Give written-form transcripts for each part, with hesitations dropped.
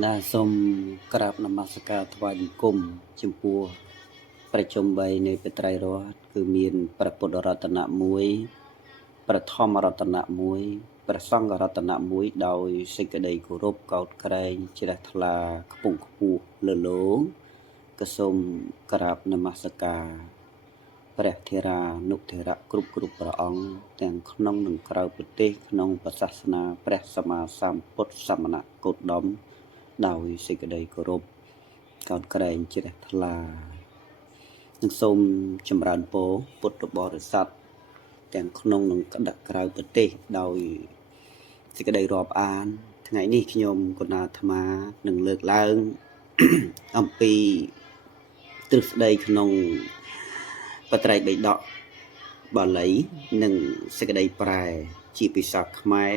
ណាសូមក្រាបនមស្ការថ្វាយបង្គំចំពោះប្រជុំ3នៃព្រះត្រៃរតន៍គឺមានព្រះពុទ្ធរតនៈ1ព្រះធម្មរតនៈ1ព្រះសង្ឃរតនៈ1ដោយសេចក្តីគោរពកោតក្រែងជ្រះថ្លាខ្ពង់ខ្ពស់លើលោក៏សូមក្រាបនមស្ការព្រះធេរានុធេរៈគ្រប់ព្រះអង្គទាំងក្នុងនិងក្រៅប្រទេសក្នុងព្រះសាសនាព្រះសម្មាសម្ពុទ្ធសមណគោតមដោយសេចក្តីគោរពកោតក្រែងជ្រះថ្លានិងសូមចម្រើនពរពុទ្ធបរិស័ទទាំងក្នុងនិងក្រៅប្រទេសដោយសេចក្តីរាប់អានថ្ងៃនេះខ្ញុំគណៈអាត្មានឹងលើកឡើងអំពីទ្រឹស្ដីក្នុងបត្រៃបិដកបាលីនិងសេចក្តីប្រែជាភាសាខ្មែរ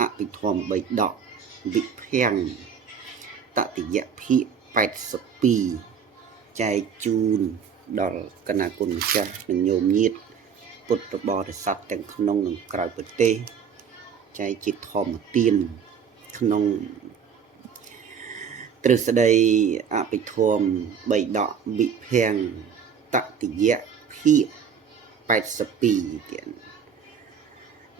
អភិធម្មបិដកវិភាំងតតិយភាគ82ចែកជូនដល់គណៈគុណម្ចាស់និងញោមញាតពុទ្ធបរិស័ទទាំងក្នុងនិងក្រៅប្រទេសចែកជាធម្មទានក្នុងទ្រឹស្ដីអភិធម្មបិដកវិភាំងតតិយភាគ82ទៀត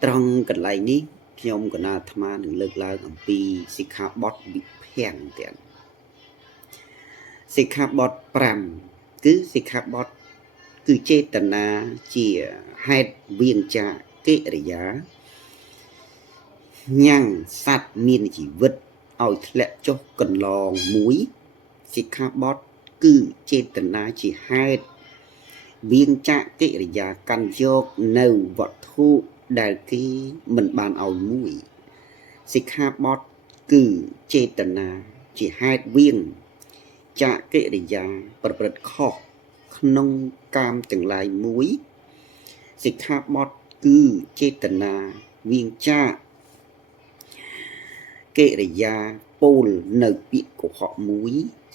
ត្រង់កន្លែងនេះខ្ញុំគណៈអាត្មានឹងលើកឡើងអំពីសិក្ខាបទវិភាំងទៀតសិក្ខាបទ5គឺសិក្ខាបទគឺចេតនាជាហេតុវាងចាកិរិយាញ៉ាំងសត្វមានជីវិតឲ្យធ្លាក់ចុះកន្លងមួយសិក្ខាបទគឺចេតនាជាហេតុវាងចាកិរិយាកាន់យកនៅវត្ថុដែលគេមិនបានឲ្យមួយសិក្ខាបទគឺចេតនាជាហេតុវាងចាកិរិយាប្រព្រឹត្តខុសក្នុងកាមទាំងឡាយមួយសិក្ខាបទគឺចេតនាវាងចាកិរិយាពោលនៅពាក្យកុហកមួយ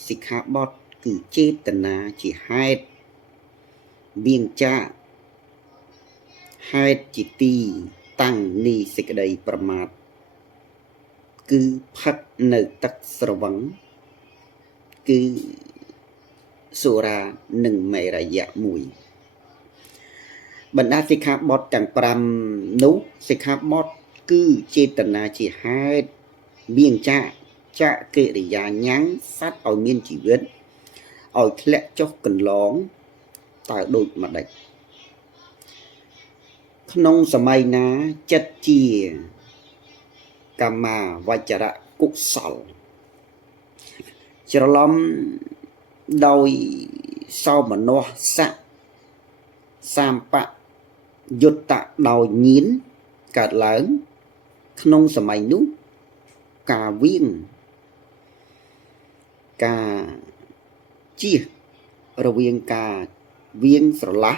សិក្ខាបទគឺចេតនាជាហេតុវាងចាហេតុជាទីតាំងនៃសេចក្តីប្រមាទគឺផឹកនៅទឹកស្រវឹងគឺសុរានិងមេរយៈមួយបណ្ដាសិក្ខាបទទាំង5នោះសិក្ខាបទគឺចេតនាជាហេតុវាងចាកិរិយាញ៉ាំងសត្វឲ្យមានជីវិតឲ្យធ្លាក់ចុះកន្លងតើដូចម្ដេចក្នុងសម័យណាចិត្តជាកម្មាវចរៈកុសលច្រឡំដោយសោមនស្សៈសម្បយុត្តៈដោយញៀនកើតឡើងក្នុងសម័យនោះការវាងការជៀសរវាងការវាងស្រឡះ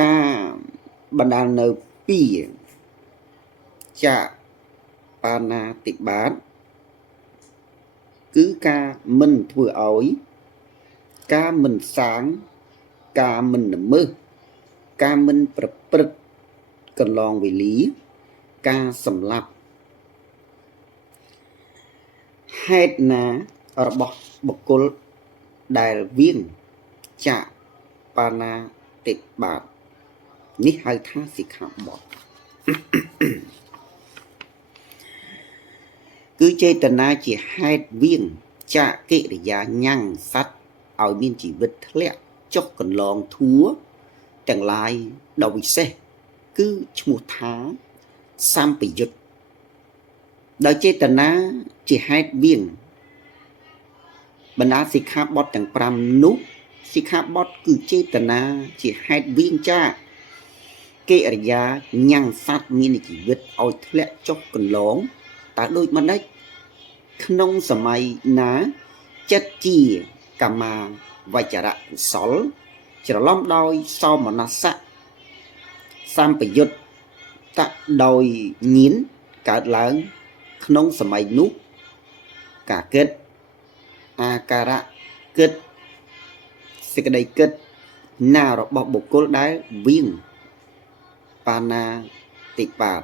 ការបណ្ដាលនៅពីចាបាណាតិបាតគឺការមិនធ្វើឲ្យការមិនសាងការមិនល្មើសការមិនប្រព្រឹត្តកន្លងវេលាការសម្លាប់ហេតុណារបស់បុគ្គលដែលវាងចាបាណាតិបាតនេះហៅថាសិក្ខាបទគឺចេតនាជាហេតុវាងចាកិរិយាញ៉ាំងសត្វឲ្យមានជីវិតធ្លាក់ចុះកន្លងធัวទាំងឡាយដ៏វិសេសគឺឈ្មោះថាសម្បយុទ្ធដោយចេតនាជាហេតុវាងបណ្ដាសិក្ខាបទទាំង5នោះសិក្ខាបទគឺចេតនាជាហេតុវាងចាកិរិយាញ៉ាំងសត្វមានជីវិតឲ្យធ្លាក់ចុះកន្លងតើដូចម្ដេចក្នុងសម័យណាចិត្តជាកម្មាវចរៈកុសលច្រឡំដោយសោមនស្សៈសម្បយុត្តៈដោយញៀនកើតឡើងក្នុងសម័យនោះការគិតអាការៈគិតសេចក្តីគិតណារបស់បុគ្គលដែលវាងបាណាតិបាត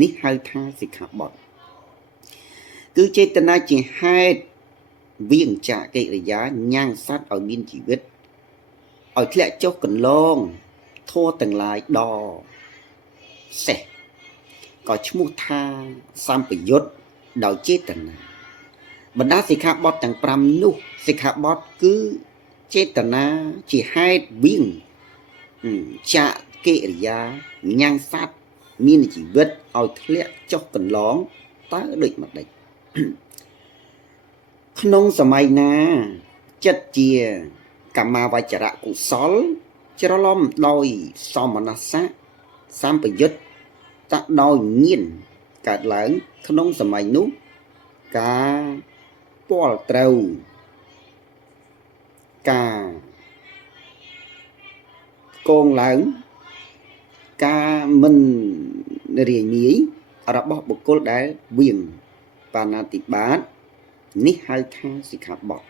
នេះហៅថាសិក្ខាបទគឺចេតនាជាហេតុវាងចាកកិរិយាញ៉ាំងសត្វឲ្យមានជីវិតឲ្យធ្លាក់ចុះកន្លងធัวទាំងឡាយដល់សេះក៏ឈ្មោះថាសម្ពយុទ្ធដោយចេតនាបណ្ដាសិក្ខាបទទាំង5នោះសិក្ខាបទគឺចេតនាជាហេតុវាងចាកកិរិយាញ៉ាំងសត្វមានជីវិតឲ្យធ្លាក់ចុះកន្លងតើដូចម្ដេចក្នុងសម័យណាចិត្តជាកម្មាវចរៈកុសលច្រឡំដោយសមនស្សៈសម្ពយុទ្ធតដោយញាណកើតឡើងក្នុងសម័យនោះការពាល់ត្រូវការកងឡើងការមិនរាយនាយរបស់បុគ្គលដែលវៀងបាណាតិបាតនេះហៅថាសិក្ខាបទ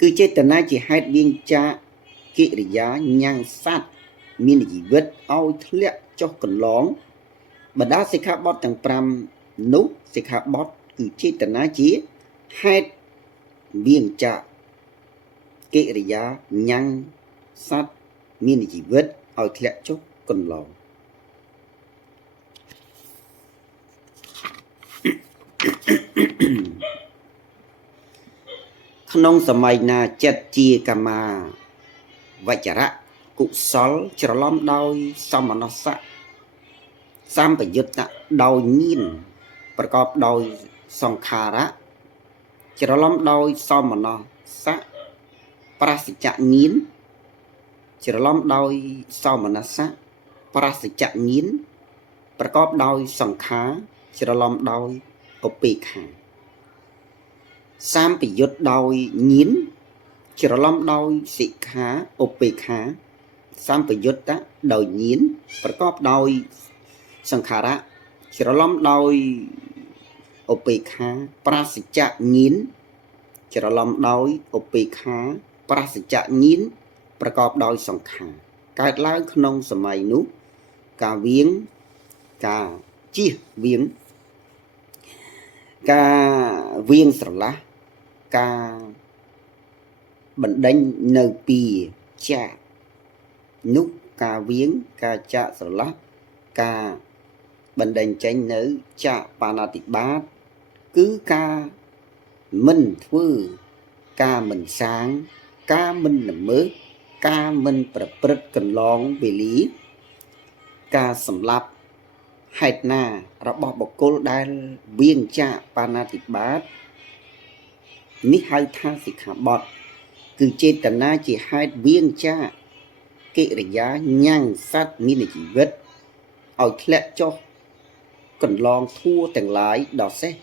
គឺចេតនាជាហេតុវៀងចាកកិរិយាញ៉ាំងសត្វមានជីវិតឲ្យធ្លាក់ចុះកន្លងបណ្ដាសិក្ខាបទទាំង5នោះសិក្ខាបទគឺចេតនាជាហេតុវៀងចាកកិរិយាញ៉ាំងសត្វមានជីវិតឲ្យធ្លាក់ចុះកន្លងក្នុងសម័យណាចិត្តជាកម្មាវចរៈកុសលច្រឡំដោយសមនស្សៈសម្ពយុត្តដោយញាណប្រកបដោយសង្ខារៈច្រឡំដោយសមនស្សៈប្រសិជ្ជញាណច្រឡំដោយសមនស្សៈប្រសិជ្ជញាណប្រកបដោយសង្ខារច្រឡំដោយឧបេក្ខាសម្ពយុត្តដោយញាណច្រឡំដោយសិក្ខាឧបេក្ខាសម្ពយុត្តដោយញាណប្រកបដោយសង្ខារៈច្រឡំដោយឧបេក្ខាប្រសិជ្ជញាណច្រឡំដោយឧបេក្ខាប្រសិជ្ជញាណប្រកបដោយសង្ខារកើតឡើងក្នុងសម័យនោះការវៀងការជៀសវាងការវៀងស្រឡះការបណ្ដេញនៅពីចាកនោះការវៀងការចាកស្រឡះការបណ្ដេញចេញនៅចាកបាណាតិបាតគឺការមិនធ្វើការមិនសាងការមិនល្មើសការមិនប្រព្រឹត្តកន្លងវេលាការសម្លាប់ហេតុណារបស់បុគ្គលដែលវៀងចាកបាណាតិបាតនេះហៅថាសិក្ខាបទគឺចេតនាជាហេតុវៀងចាកកិរិយាញ៉ាំងសត្វមានជីវិតឲ្យធ្លាក់ចុះកន្លងធัวទាំងឡាយដល់សេះ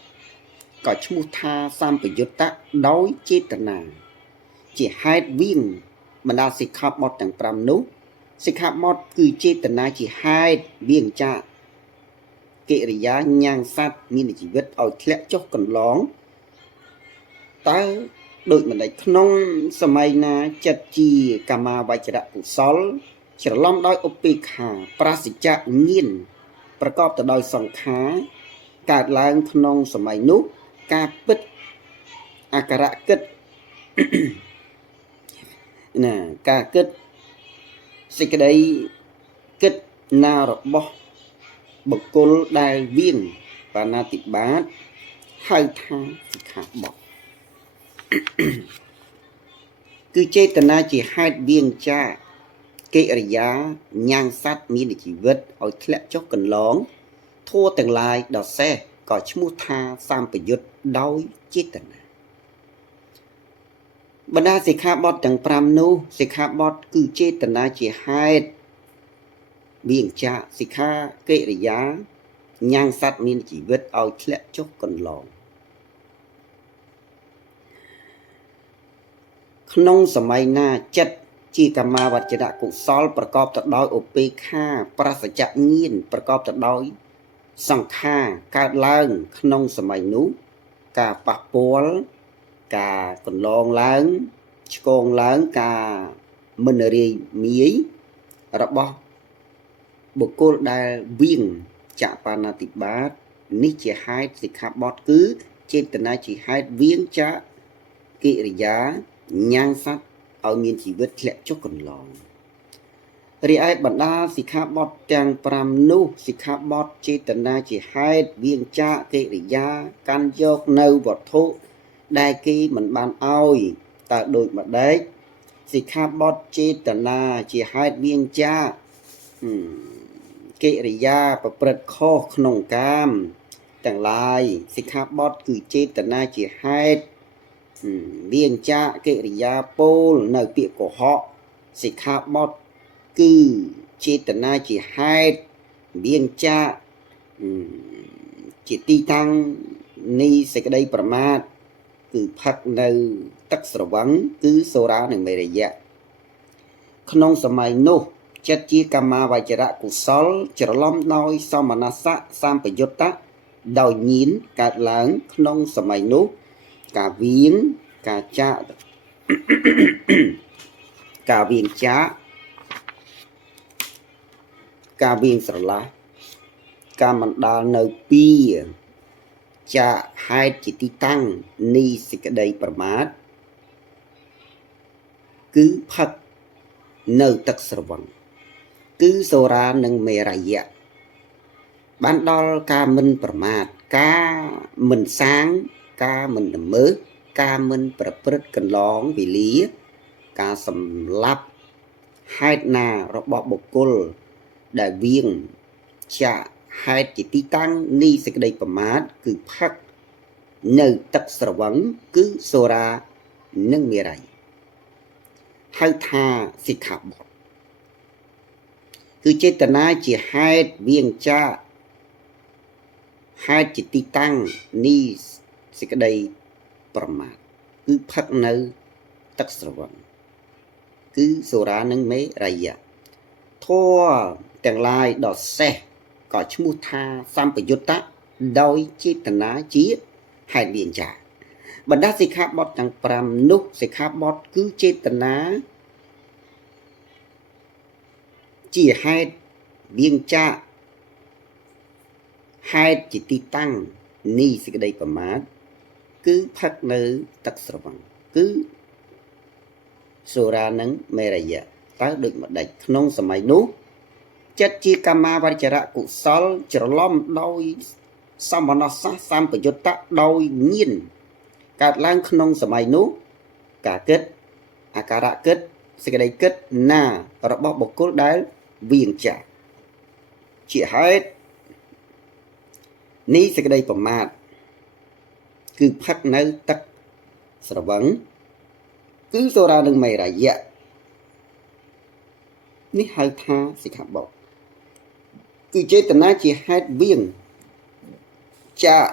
ក៏ឈ្មោះថាសម្ពយុត្តដោយចេតនាជាហេតុវៀងបណ្ដាសិក្ខាបទទាំង5នោះសិក្ខាបទគឺចេតនាជាហេតុវៀងចាកកិរិយាញ៉ាំងសត្វមានជីវិតឲ្យធ្លាក់ចុះកន្លងតើដូចម្ដេចក្នុងសម័យណាចិត្តជាកម្មាវចរៈកុសលច្រឡំដោយឧបេក្ខាប្រសិជ្ជញាណប្រកបទៅដោយសង្ខារកើតឡើងក្នុងសម័យនោះការពិតអក្ខរកិច្ចណាការគិតសេចក្តីគិតណារបស់បុគ្គលដែលវៀងបាណាតិបាតហៅថាសិក្ខាបទគឺចេតនាជាហេតុវៀងចាកកិរិយាញ៉ាំងសត្វមានជីវិតឲ្យធ្លាក់ចុះកន្លងធัวទាំងឡាយដល់សេះក៏ឈ្មោះថាសម្ពយុត្តដោយចេតនាបណ្ដាសិក្ខាបទទាំង5នោះសិក្ខាបទគឺចេតនាជាហេតុវៀងចាកសិក្ខាកិរិយាញ៉ាំងសត្វមានជីវិតឲ្យធ្លាក់ចុះកន្លងក្នុងសម័យណាចិត្តជាកម្មាវចរៈកុសលប្រកបទៅដោយឧបេក្ខាប្រសិជ្ជញាណប្រកបទៅដោយសង្ខារកើតឡើងក្នុងសម័យនោះការប៉ះពាល់ការកន្លងឡើងឆ្កងឡើងការមិនរាយមាយរបស់បុគ្គលដែលវៀង ចបាណាតិបាតនេះជាហេតុសិក្ខាបទគឺចេតនាជាហេតុវៀងចាកកិរិយាញ៉ាំងសត្វឲ្យមានជីវិតធ្លាក់ចុះកន្លងរីឯបណ្ដាសិក្ខាបទទាំង5នោះសិក្ខាបទចេតនាជាហេតុវៀងចាកកិរិយាកាន់យកនៅវត្ថុដែលគេមិនបានឲ្យតើដូចម្ដេចសិក្ខាបទចេតនាជាហេតុវៀងចាកកិរិយាប្រព្រឹត្តខុសក្នុងកាមទាំងឡាយសិក្ខាបទគឺចេតនាជាហេតុវៀងចាកកិរិយាពោលនៅពាក្យកុហកសិក្ខាបទគឺចេតនាជាហេតុវៀងចាកជាទីតាំងនៃសេចក្តីប្រមាទគឺផឹកនៅទឹកស្រវឹងគឺសូរានិងមេរយៈក្នុងសម័យនោះចិត្តជាកម្មាវចរៈកុសលច្រឡំដោយសមនស្សៈសម្បយុត្តៈដោយញៀនកើតឡើងក្នុងសម័យនោះការវៀងការចាកការវៀងចាកការវៀងស្រឡះការបណ្ដាលនៅពីចាកហេតុជាទីតាំងនៃសេចក្តីប្រមាទគឺផឹកនៅទឹកស្រវឹងគឺសូរានិងមេរយៈបានដល់ការមិនប្រមាទការមិនសាងការមិនល្មើសការមិនប្រព្រឹត្តកន្លងវេលាការសម្លាប់ហេតុណារបស់បុគ្គលដែលវៀងចាកហេតុជាទីតាំងនៃសេចក្តីប្រមាទគឺផឹកនៅទឹកស្រវឹងគឺសូរានិងមេរ័យហៅថាសិក្ខាបទគឺចេតនាជាហេតុវៀងចាកហេតុជាទីតាំងនៃសេចក្តីប្រមាទគឺផឹកនៅទឹកស្រវឹងគឺសូរានិងមេរយៈធម៌ទាំងឡាយដ៏សេះក៏ឈ្មោះថាសម្បយុត្តៈដោយចេតនាជាហេតុវៀងចាកបណ្ដាសិក្ខាបទទាំង5នោះសិក្ខាបទគឺចេតនាជាហេតុវៀងចាកហេតុជាទីតាំងនៃសេចក្តីប្រមាទគឺផឹកនៅទឹកស្រវឹងគឺសូរានិងមេរយៈតើដូចម្ដេចក្នុងសម័យនោះចិត្តជាកម្មាវចរៈកុសលច្រឡំដោយសមនស្សៈសម្បយុត្តៈដោយញៀនកើតឡើងក្នុងសម័យនោះការគិតអាការៈគិតសេចក្តីគិតណារបស់បុគ្គលដែលវៀងចាកជាហេតុនេះសេចក្តីប្រមាទគឺផឹកនៅទឹកស្រវឹងគឺសូរានិងមេរយៈនេះហៅថាសិក្ខាបទគឺចេតនាជាហេតុវៀងចាក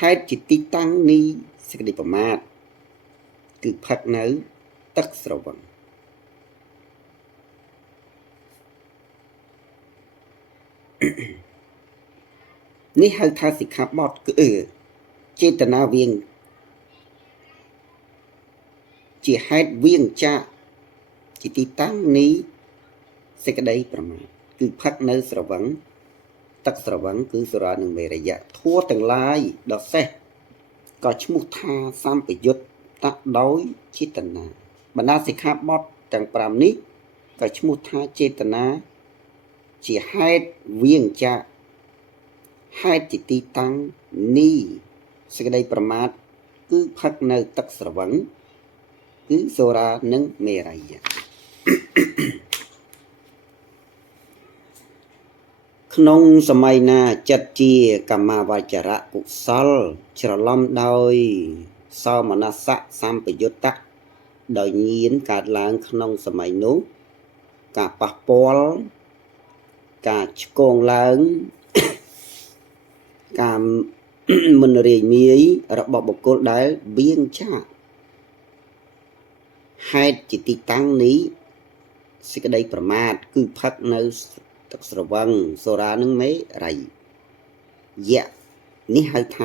ហេតុជាទីតាំងនៃសេចក្តីប្រមាទគឺផឹកនៅទឹកស្រវឹងនេះហៅថាសិក្ខាបទគឺចេតនាវៀងជាហេតុវៀងចាកជាទីតាំងនៃសេចក្តីប្រមាទគឺផឹកនៅស្រវឹងទឹកស្រវឹងគឺសូរានិងមេរយៈធัวទាំងឡាយដ៏សេះក៏ឈ្មោះថាសម្បយុត្តៈដោយចេតនាបណ្ដាសិក្ខាបទទាំង5នេះក៏ឈ្មោះថាចេតនាជាហេតុវៀងចាកហេតុជាទីតាំងនៃសេចក្តីប្រមាទគឺផឹកនៅទឹកស្រវឹងគឺសូរានិងមេរយៈក្នុងសម័យណាចិត្តជាកម្មាវចរៈកុសលច្រឡំដោយសោមនស្សៈសម្បយុត្តៈដោយញៀនកើតឡើងក្នុងសម័យនោះការប៉ះពាល់ការឆ្កងឡើងការមិនរាយមាយរបស់បុគ្គលដែលវៀងចាកហេតុជាទីតាំងនេះសេចក្តីប្រមាទគឺផឹកនៅទឹកស្រវឹងសូរានិងមេរយៈនេះហៅថា